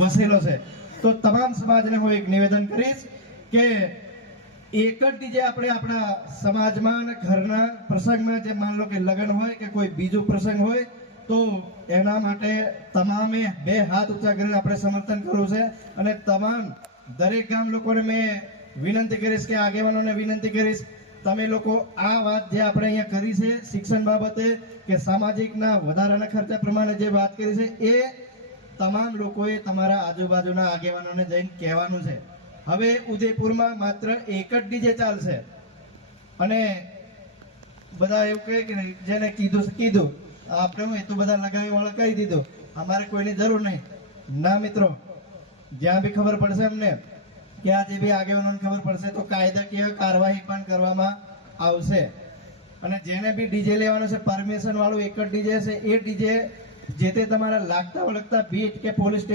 વસેલો છે। તો તમામ સમાજને હું એક નિવેદન કરીશ કે એક જ ડીજે આપણે આપણા સમાજમાં અને ઘરના પ્રસંગમાં, જે માન લો કે લગ્ન હોય કે કોઈ બીજો પ્રસંગ હોય, તો એના માટે તમામે બે હાથ ઊંચા કરીને આપણે સમર્થન કરવું છે। અને તમામ દરેક ગામ લોકોને મેં વિનંતી કરીશ કે આગેવાનોને વિનંતી કરીશ, તમે લોકો આ વાત જે આપણે અહીંયા કરી છે શિક્ષણ બાબતે કે સામાજિકના વધારાના ખર્ચા પ્રમાણે જે વાત કરી છે, એ તમામ લોકોએ તમારા આજુબાજુના આગેવાનોને જઈને કહેવાનું છે। હવે ઉદયપુરમાં માત્ર એક જ ડીજે ચાલશે અને બધા એવું કહે કે જેને કીધું આપણે હું એ તો બધા લગાવી વાળા કહી દીધું, અમારે કોઈની જરૂર નહીં। ના મિત્રો, જ્યાં બી ખબર પડશે અમને કે આ જે બી આગેવાનોને ખબર પડશે તો કાયદાકીય કાર્યવાહી પણ કરવામાં આવશે। અને જેને બી ડીજે લેવાનું છે પરમિશન વાળું એક જ ડીજે છે, એ ડીજે જે તે તમારા લાગતા વળગતા બીટ કે પોલીસ